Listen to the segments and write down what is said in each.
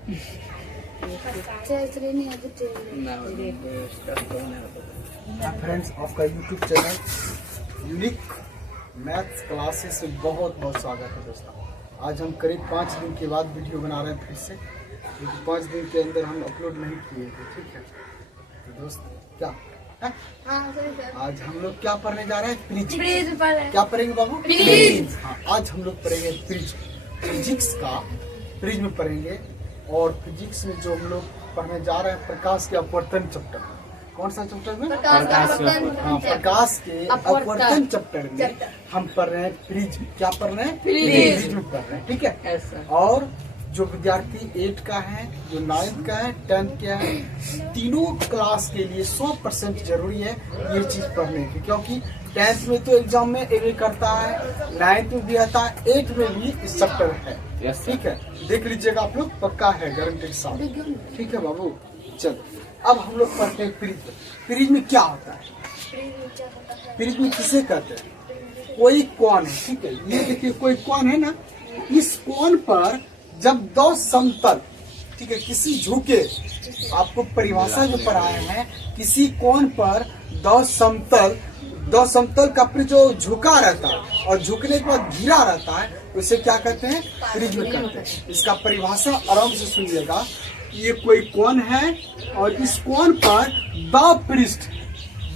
Friends, आपका YouTube channel unique maths classes में बहुत बहुत स्वागत है दोस्तों। आज हम करीब 5 दिन के बाद वीडियो बना रहे हैं फिर से, क्योंकि 5 दिन के अंदर हम अपलोड नहीं किए थे। ठीक है तो दोस्त, क्या है? आज हम लोग क्या पढ़ने जा रहे हैं? फ्रिज। क्या पढ़ेंगे बाबू? फ्रिज। हाँ, आज हम लोग पढ़ेंगे फ्रिज। फिजिक्स का फ्रिज में पढ़ेंगे। और फिजिक्स में जो हम लोग पढ़ने जा रहे हैं प्रकाश के अपवर्तन चैप्टर। कौन सा चैप्टर में? प्रकाश के अपवर्तन चैप्टर में हम पढ़ रहे हैं फ्रिज। क्या पढ़ रहे हैं? फ्रिज में पढ़ रहे हैं। ठीक है। और जो विद्यार्थी 8 का है, जो 9th का है, 10th का है, तीनों क्लास के लिए 100% जरूरी है ये चीज पढ़ने की, क्योंकि 10th में तो एग्जाम में एवे करता है, 9th में भी आता है, 8th में भी इस चैप्टर है। ठीक है, देख लीजिएगा आप लोग, पक्का है, गारंटेड साथ। ठीक है बाबू, चलो अब हम लोग पढ़ते हैं फ्रिज। फ्रिज में क्या होता है? फ्रिज में किसे कहते हैं? कोई कोन है। ठीक है, ये देखिए कोई कोन है ना, इस कोन पर जब दो समतल, ठीक है, किसी झुके, आपको परिभाषा जो पढ़ाए हैं, किसी कोण पर दो समतल का जो झुका रहता है और झुकने के बाद घिरा रहता है, उसे क्या कहते हैं? प्रिज्म कहते हैं। इसका परिभाषा आराम से सुनिएगा। ये कोई कोण है और इस कोण पर दो पृष्ठ,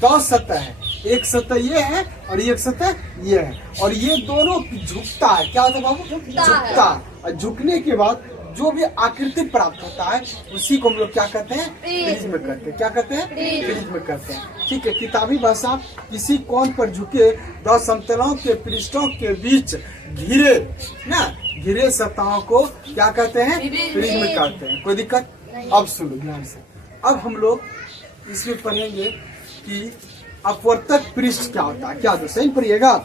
दो सतह है। एक सतह ये है और एक सतह ये है, और ये दोनों झुकता है। क्या होता है बाबू? झुकता है। और झुकने के बाद जो भी आकृति प्राप्त होता है उसी को हम लोग क्या कहते हैं? प्रिज्म कहते हैं। क्या कहते हैं? प्रिज्म कहते हैं। ठीक है, किताबी भाषा, किसी कोण पर झुके दो समतलों के पृष्ठों के बीच घिरे सतहों को क्या कहते हैं? प्रिज्म कहते हैं। कोई दिक्कत? अब सुनो ध्यान से। अब हम लोग इसमें पढ़ेंगे कि अपवर्तक पृष्ठ क्या होता है। क्या सही पढ़िएगा?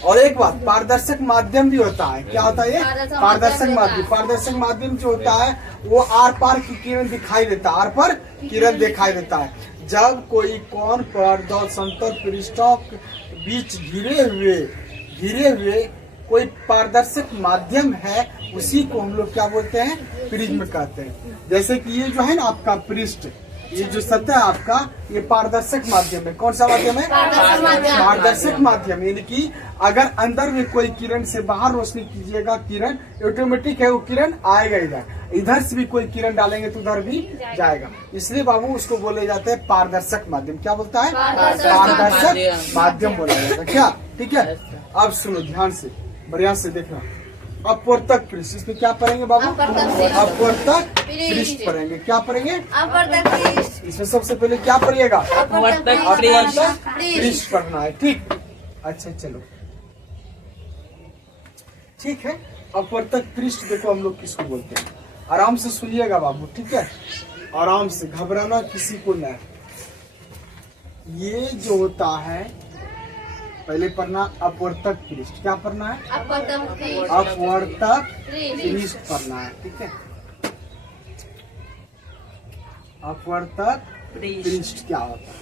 और एक बात, पारदर्शक माध्यम भी होता है। क्या होता है ये? पारदर्शक माध्यम। पारदर्शक माध्यम जो होता है वो आर पार की किरण दिखाई देता है, आर पर किरण दिखाई देता है। जब कोई कोण पर दो समतल पृष्ठों के बीच घिरे हुए कोई पारदर्शक माध्यम है, उसी को हम लोग क्या बोलते हैं? प्रिज्म कहते हैं। जैसे कि ये जो है ना आपका पृष्ठ, ये जो सतह है आपका, ये पारदर्शक माध्यम है। कौन सा माध्यम है? पारदर्शक माध्यम। यानी कि अगर अंदर में कोई किरण से बाहर रोशनी कीजिएगा, किरण ऑटोमेटिक है, वो किरण आएगा इधर। इधर से भी कोई किरण डालेंगे तो उधर भी जाएगा। इसलिए बाबू उसको बोले जाते हैं पारदर्शक माध्यम। क्या बोलता है? पारदर्शक माध्यम बोला जाता है। क्या? ठीक है, अब सुनो ध्यान से, बढ़िया से देखना। अपवर्तक पृष्ठ, इसमें क्या पढ़ेंगे बाबू? अपवर्तक पृष्ठ पढ़ेंगे। क्या पढ़ेंगे? अपवर्तक पृष्ठ। इसमें सबसे पहले क्या पढ़िएगा? अपवर्तक पृष्ठ पढ़ना है। ठीक, अच्छा चलो ठीक है। अपवर्तक पृष्ठ देखो हम लोग किसको बोलते हैं, आराम से सुनिएगा बाबू। ठीक है, आराम से, घबराना किसी को नहीं। ये जो होता है, पहले पढ़ना अपवर्तक पृष्ठ। क्या पढ़ना है? अपवर्तक पृष्ठ पढ़ना है। ठीक है, अपवर्तक पृष्ठ क्या होता है?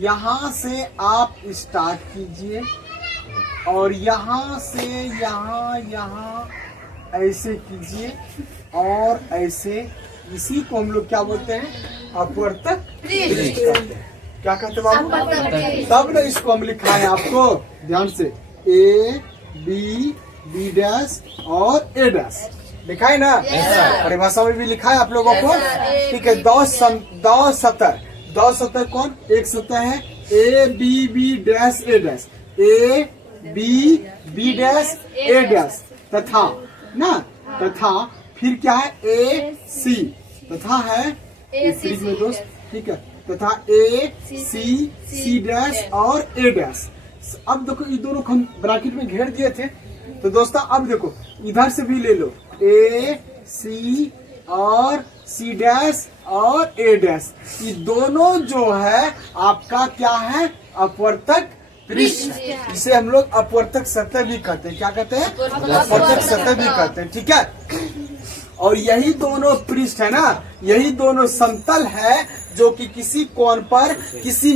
यहाँ से आप स्टार्ट कीजिए और यहाँ से यहाँ ऐसे कीजिए और ऐसे, इसी को हम लोग क्या बोलते हैं? अपवर्तक पृष्ठ कहते हैं। क्या कहते बाबू? तब ना इसको हम लिखा है आपको, ध्यान से, A B डैश और A डैश लिखा है ना? परिभाषा में भी लिखा है आप लोगों को। ठीक है, दो सतह कौन? एक सतह है A B dash A dash, A B dash A dash, तथा फिर क्या है? A C, तथा है फ्रिज में दोस्त। ठीक है, तथा A C डैश और A डैश। अब देखो ये दोनों को हम ब्रैकेट में घेर दिए थे, तो दोस्तों अब देखो इधर से भी ले लो, A C और C डैश और A डैश। ये दोनों जो है आपका क्या है? अपवर्तक पृष्ठ। इसे हम लोग अपवर्तक सतह भी कहते हैं। क्या कहते हैं? अपवर्तक सतह भी कहते हैं। ठीक है, और यही दोनों पृष्ठ है ना, यही दोनों समतल है जो कि किसी कोण पर किसी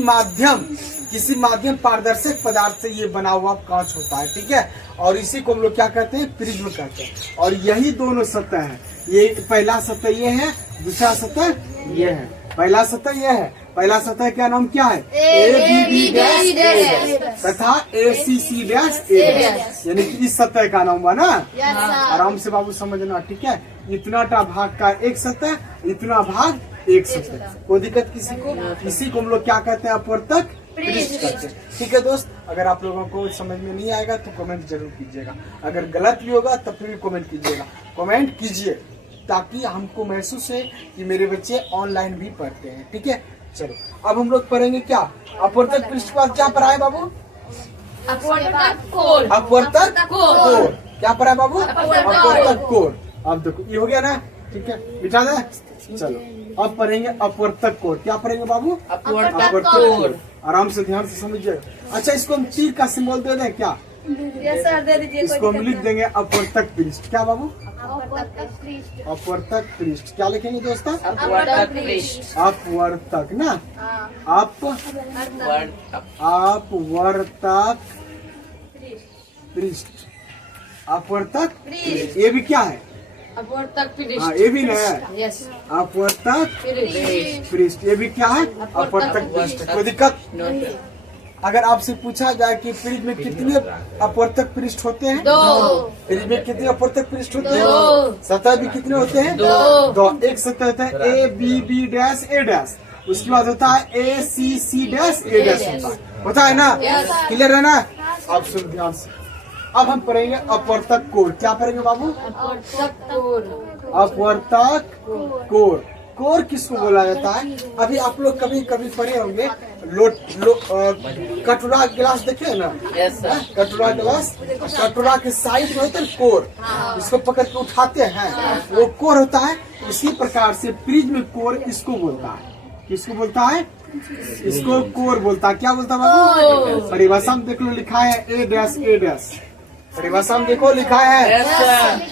माध्यम पारदर्शक पदार्थ से ये बना हुआ कांच होता है, ठीक है। और इसी को हम लोग क्या कहते हैं, प्रिज्म कहते हैं। और यही दोनों सतह है, ये पहला सतह ये है, दूसरा सतह ये है। पहला सतह ये है, पहला सतह का नाम क्या है, ABB डैश तथा ACC डैश यानी कि इस सतह का नाम हुआ ना। आराम से बाबू समझना, ठीक है। इतना भाग का एक सतह, इतना भाग एक सतह, कोई दिक्कत किसी को? इसी को हम लोग क्या कहते हैं, अपवर्तक पृष्ठ कहते हैं, ठीक है दोस्त। अगर आप लोगों को समझ में नहीं आएगा तो कमेंट जरूर कीजिएगा, अगर गलत भी होगा तब भी कमेंट कीजिएगा, कमेंट कीजिए ताकि हमको महसूस है कि मेरे बच्चे ऑनलाइन भी पढ़ते हैं, ठीक है। चलो अब हम लोग पढ़ेंगे क्या, अपवर्तक पृष्ठ पर क्या पढ़ा है बाबू, अपवर्तक कोण। क्या पढ़ा है बाबू, अपवर्तक कोण। अब देखो ये हो गया ना, ठीक है, बिठा दे। चलो अब पढ़ेंगे अपवर्तक कोण। क्या पढ़ेंगे बाबू, अपवर्तक कोण। आराम से ध्यान से समझिएगा। अच्छा इसको हम तीर का सिंबल दे दें क्या, सर दे दीजिए। इसको हम लिख देंगे अपवर्तक पृष्ठ। क्या बाबू, अपवर्तक पृष्ठ। क्या लिखेंगे दोस्तों, अपवर्तक पृष्ठ। अपवर्तक ना, अपवर्तक पृष्ठ, अपवर्तक पृष्ठ। ये भी क्या है, अपवर्तक पृष्ठ। हाँ ये भी ना है, यस अपवर्तक पृष्ठ। ये भी क्या है, अपवर्तक पृष्ठ। कोई दिक्कत? अगर आपसे पूछा जाए कि प्रिज्म में कितने अपवर्तक पृष्ठ होते हैं, 2। प्रिज्म में कितने अपवर्तक पृष्ठ होते हैं, 2। सतह भी कितने होते हैं, 2। एक सतह होता है ABB डैश A डैश, उसके बाद होता है ACC डैश A डैश होता है ना, क्लियर है ना। आप सुन ध्यान से, अब हम पढ़ेंगे अपवर्तक कोण। क्या पढ़ेंगे बाबू, अपवर्तक कोण। अपवर्तक कोण। कोर किसको बोला जाता है, अभी आप लोग कभी कभी पढ़े होंगे, कटोरा गिलास देखे ना, कटोरा गिलास, कटोरा के साइड में होता है कोर, इसको पकड़ के उठाते हैं, वो कोर होता है। इसी प्रकार से प्रिज्म कोर इसको बोलता है, किसको बोलता है, इसको कोर बोलता है। क्या बोलता है बाबू, परिभाषा में देख लो लिखा है A डैश A डैश, परिभाषा में देखो लिखा है,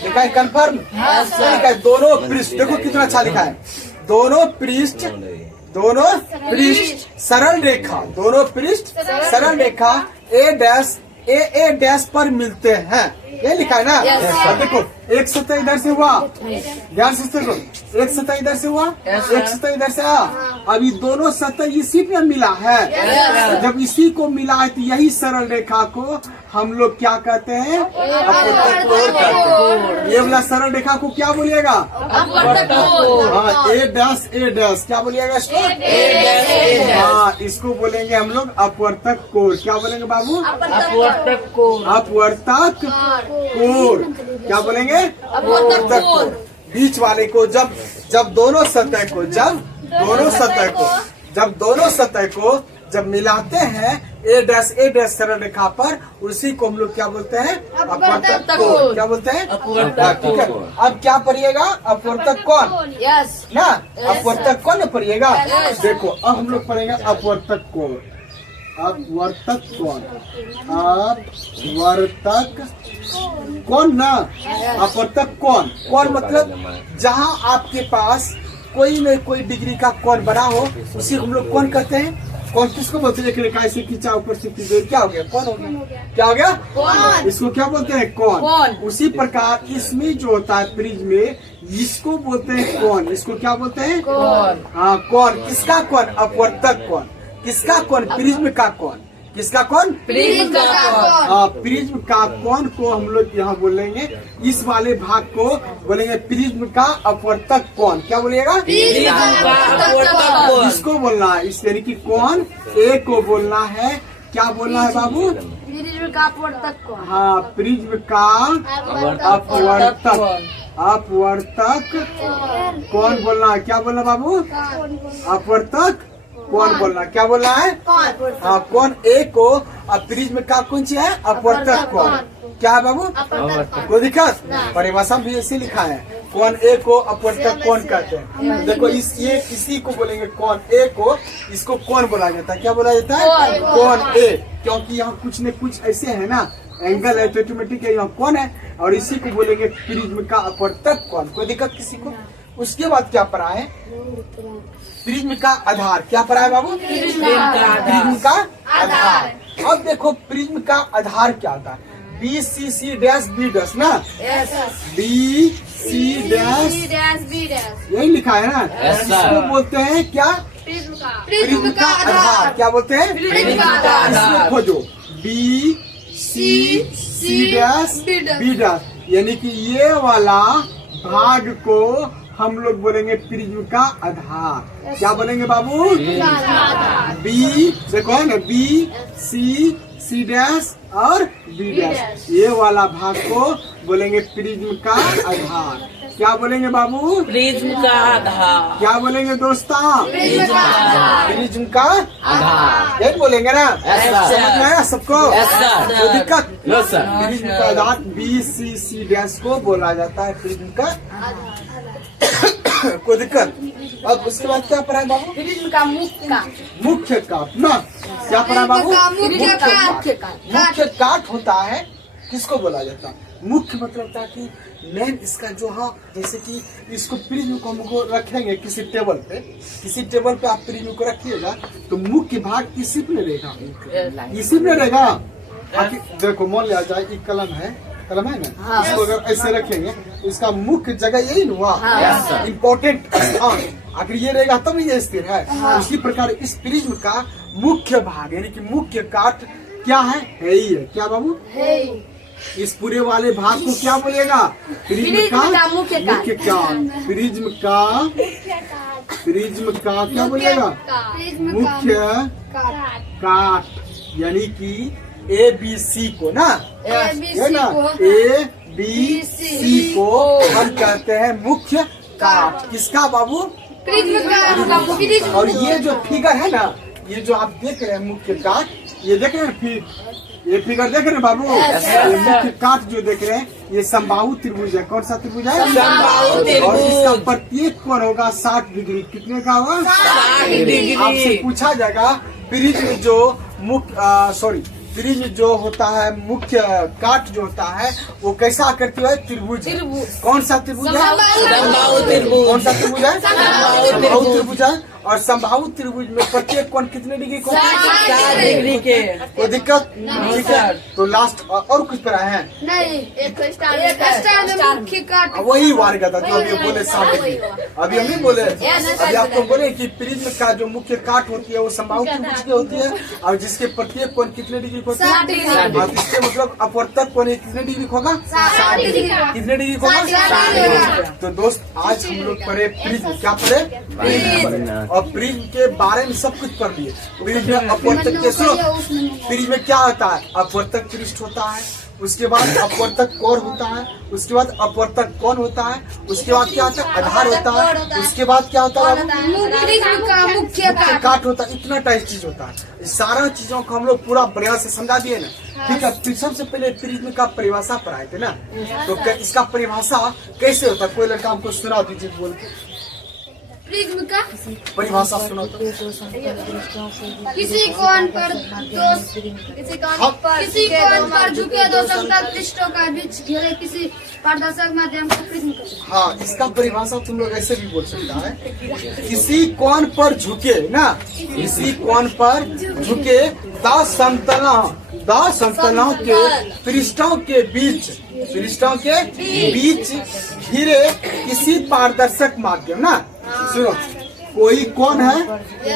लिखा है कंफर्म, लिखा है दोनों पृष्ठ, देखो कितना अच्छा लिखा है, दोनों पृष्ठ सरल रेखा, दोनों पृष्ठ सरल रेखा A डैश A डैश पर मिलते हैं, ये लिखा है ना। अब देखो एक सतह इधर से हुआ, ध्यान से देखो, एक सतह इधर से हुआ, एक सतह इधर से आया, अभी दोनों सतह इसी पे मिला है। जब इसी को मिला है तो यही सरल रेखा को हम लोग क्या कहते हैं, अपवर्तक कोण कहते हैं। ये वाला सरल रेखा को क्या बोलिएगा, अपवर्तक कोण। हाँ A डैश क्या बोलिएगा इसको, हाँ इसको बोलेंगे हम लोग अपवर्तक कोण। क्या बोलेंगे बाबू, अपवर्तक कोण। अपवर्तक कोण। क्या बोलेंगे, अपवर्तक कोण। बीच वाले को जब दोनों सतह को जब मिलाते हैं A डैश सरल रेखा पर, उसी को हम लोग क्या बोलते हैं, अपवर्तक कोण। क्या बोलते हैं, अपवर्तक कोण। ठीक है, अब क्या पढ़िएगा, अपवर्तक कोण, यस ना अपवर्तक कोण पढ़िएगा। देखो अब हम लोग पढ़ेंगे अपवर्तक कोण, अपवर्तक कोण, अपवर्तक कोण ना, अपवर्तक कोण। कोण मतलब जहाँ आपके पास कोई न कोई डिग्री का कोण बना हो, उसी हम लोग कोण कहते हैं। कोण किसको बोलते हैं, एक रेखा ऐसे खींचा ऊपर से खींचे, क्या हो गया, कोण हो गया। क्या हो गया, कोण। इसको क्या बोलते हैं, कोण। उसी प्रकार इसमें जो होता है प्रिज्म में, इसको बोलते हैं कोण। इसको क्या बोलते हैं, कोण। हाँ कोण। किसका कोण, अपवर्तक कोण। किसका कोण, प्रिज्म का कोण। किसका कोण, प्रिज्म का कोण। हाँ प्रिज्म का कोण को हम लोग यहाँ बोलेंगे, इस वाले भाग को बोलेंगे प्रिज्म का अपवर्तक कोण। क्या बोलिएगा, प्रिज्म का अपवर्तक कोण। इसको बोलना है, इस यानी कि कोण A को बोलना है। क्या बोलना है बाबू, प्रिज्म का अपवर्तक कोण। हाँ प्रिज्म का अपवर्तक कोण बोलना है। क्या बोलना बाबू, अपवर्तक कोण बोलना। क्या बोलना है, हाँ कोण A को, अब प्रिज्म का कौन सी है, अपवर्तक कोण। क्या है बाबू, कोई दिक्कत, परिभाषा भी ऐसे लिखा है, कोण A को अपवर्तक कोण कहते हैं। देखो इसी को बोलेंगे कोण A को, इसको कोण बोला जाता है। क्या बोला जाता है, कोण A, क्योंकि यहाँ कुछ न कुछ ऐसे है ना, एंगल है तो ऑटोमेटिक यहाँ कौन है, और इसी को बोलेंगे प्रिज्म का अपवर्तक कोण। कोई दिक्कत किसी को? उसके बाद क्या पढ़ा है? प्रिज्म का आधार। क्या पढ़ा है बाबू? प्रिज्म का आधार। अब देखो प्रिज्म का आधार क्या होता है? B C C dash B dash ना, बी सी डैश यही लिखा है ना। इसको बोलते हैं क्या? प्रिज्म का आधार। क्या बोलते हैं? प्रिज्म का आधार। इसमें खोजो B C dash B dash, यानी कि ये वाला भाग को हम लोग बोलेंगे प्रिज्म का आधार। क्या बोलेंगे बाबू? बी देखो है ना, बी सी डैश और बी डैश, ये वाला भाग को बोलेंगे प्रिज्म का आधार। क्या बोलेंगे बाबू? प्रिज्म का आधार। क्या बोलेंगे दोस्ता? प्रिज्म का आधार। यही बोलेंगे ना? Yes, sir. समझ में आया सबको? Yes, sir. कोई दिक्कत? No, sir. प्रिज्म का आधार बी सी डैश को बोला जाता है प्रिज्म का। कोई दिक्कत? अब उसके बाद क्या पढ़ा है बाबू? प्रिज्म का मुख्य काट ना। क्या पढ़ा है बाबू? मुख्य काट। मुख्य काट होता है, किसको बोला जाता है? मुख्य मतलब था कि मेन इसका जो, हाँ जैसे कि इसको प्रिज्म को हमको रखेंगे किसी टेबल पे आप प्रिज्म को रखिएगा तो मुख्य भाग इसी में रहेगा, इसी में रहेगा। देखो मान लिया जाए एक कलम है ना, इसको अगर ऐसे रखेंगे तो इसका मुख्य जगह यही न हुआ, इम्पोर्टेंट स्थान अगर ये रहेगा तब ये स्थिर है। उसी प्रकार इस प्रिज्म का मुख्य भाग यानी कि मुख्य काट क्या है? ही है। क्या बाबू? इस पूरे वाले भाग को क्या बोलेगा? प्रिज्म का मुख्य काट। प्रिज्म का क्या बोलेगा? मुख्य काट, यानी कि ए बी सी को ना, है ना, ए बी सी को हम कहते हैं मुख्य काट। किसका बाबू? और ये जो फिगर है ना, ये जो आप देख रहे हैं मुख्य काट, ये देख रहे हैं ये फिगर देख रहे हैं बाबू? ये मुख्य काट जो देख रहे हैं ये समबाहु त्रिभुज है। कौन सा त्रिभुज है? समबाहु त्रिभुज। और इसका प्रत्येक कोण होगा 60 डिग्री। कितने का होगा? 60 डिग्री। आपसे पूछा जाएगा प्रिज्म जो प्रिज्म जो होता है, मुख्य काट जो होता है वो कैसा आकृति है? त्रिभुज। कौन सा त्रिभुज है? समबाहु त्रिभुज। कौन सा त्रिभुज है? समबाहु त्रिभुज है। और समबाहु त्रिभुज में प्रत्येक कोण कितने डिग्री को? 60 डिग्री के। कोई दिक्कत? ठीक है, तो लास्ट और कुछ पर आए हैं? वही वार का था जो अभी बोले 60 डिग्री। अभी हम नहीं बोले, अभी आपको बोले कि प्रिज्म का जो मुख्य काट होती है वो समबाहु त्रिभुज की होती है और जिसके प्रत्येक कोण कितने डिग्री को? 60 डिग्री। इसके मतलब अपवर्तक कोण कितने डिग्री को होगा? 60 डिग्री। कितने डिग्री को होगा? 60 डिग्री। तो दोस्त आज हम लोग पढ़े प्रिज्म। क्या पढ़े? प्रिज्म। और प्रिज्म के बारे में सब कुछ पढ़ लिए। प्रिज्म में अपवर्तक के स्रोत, प्रिज्म में क्या होता है? अपवर्तक पृष्ठ होता है, उसके बाद अपवर्तक कोण होता है, उसके बाद अपवर्तक कोण होता है, उसके बाद क्या होता है? आधार होता है, उसके बाद क्या होता है? मुख्य काट होता है। इतना टाइप चीज होता है। इस सारा चीजों को हम लोग पूरा प्रयास से समझा दिए ना। ठीक है, फिर सबसे पहले प्रिज्म का परिभाषा पढ़ाए थे ना, तो इसका परिभाषा कैसे होता है? कोई लड़का हमको सुना दीजिए बोल के। प्रिज्म का परिभाषा सुनो तो। किसी कोण पर झुके दो समतल पृष्ठों का बीच घेरे किसी पारदर्शक माध्यम को प्रिज्म कहते हैं। हाँ, इसका परिभाषा तुम लोग ऐसे भी बोल सकता है, किसी कोण पर झुके ना, किसी कोण पर झुके द समतलों के पृष्ठों के बीच घिरे किसी पारदर्शक माध्यम ना। सुनो, कोई कोण है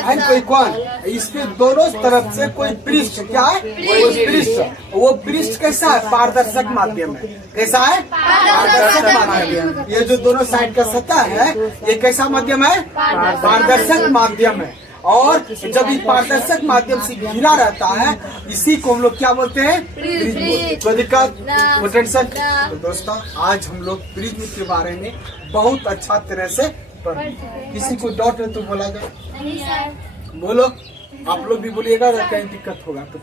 एंड कोई कोण, इसके दोनों तरफ से कोई पृष्ठ क्या है? कोई पृष्ठ। वो पृष्ठ कैसा है? पारदर्शक माध्यम है। कैसा है? पारदर्शक माध्यम। ये जो दोनों साइड का सतह है ये कैसा माध्यम है? पारदर्शक माध्यम है। और जब ये पारदर्शक माध्यम से घिरा रहता है इसी को हम लोग क्या बोलते हैं? प्रिज्म। कोई दिक्कत? टेंशन? तो दोस्तों आज हम लोग प्रिज्म के बारे में बहुत अच्छा तरह से पढ़े। किसी को डाउट है तो बोला जाए, बोलो। आप लोग भी बोलिएगा अगर कहीं दिक्कत होगा तो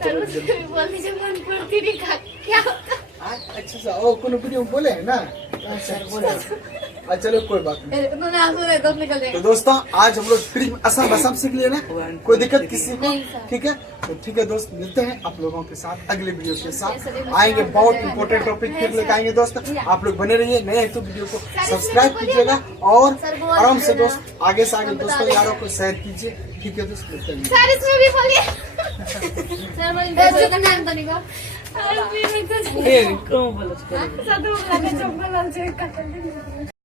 अच्छा सा ओ कोनो वीडियो बोले है ना। अच्छा चलो कोई बात नहीं। उन्होंने आंसू दे दो निकल तो जाएगा। दोस्तों आज हम लोग फ्री में असम असम सीख लिए ना, कोई दिक्कत किसी को? नहीं सर। ठीक है, तो ठीक है दोस्त, मिलते हैं आप लोगों के साथ अगले वीडियो के साथ। आएंगे बहुत इंपॉर्टेंट टॉपिक फिर लेकर आएंगे दोस्त। आप लोग बने रहिए, नए हैं तो वीडियो को सब्सक्राइब कीजिएगा और आराम से दोस्त आगे से आगे दोस्तों यारों को शेयर कीजिए। ठीक है दोस्त, मिलते हैं। सर इसमें भी बोलिए। सर बोलिए तो नाम तो नहीं को। ¿Cómo? सर तो लगे चप्पल से कट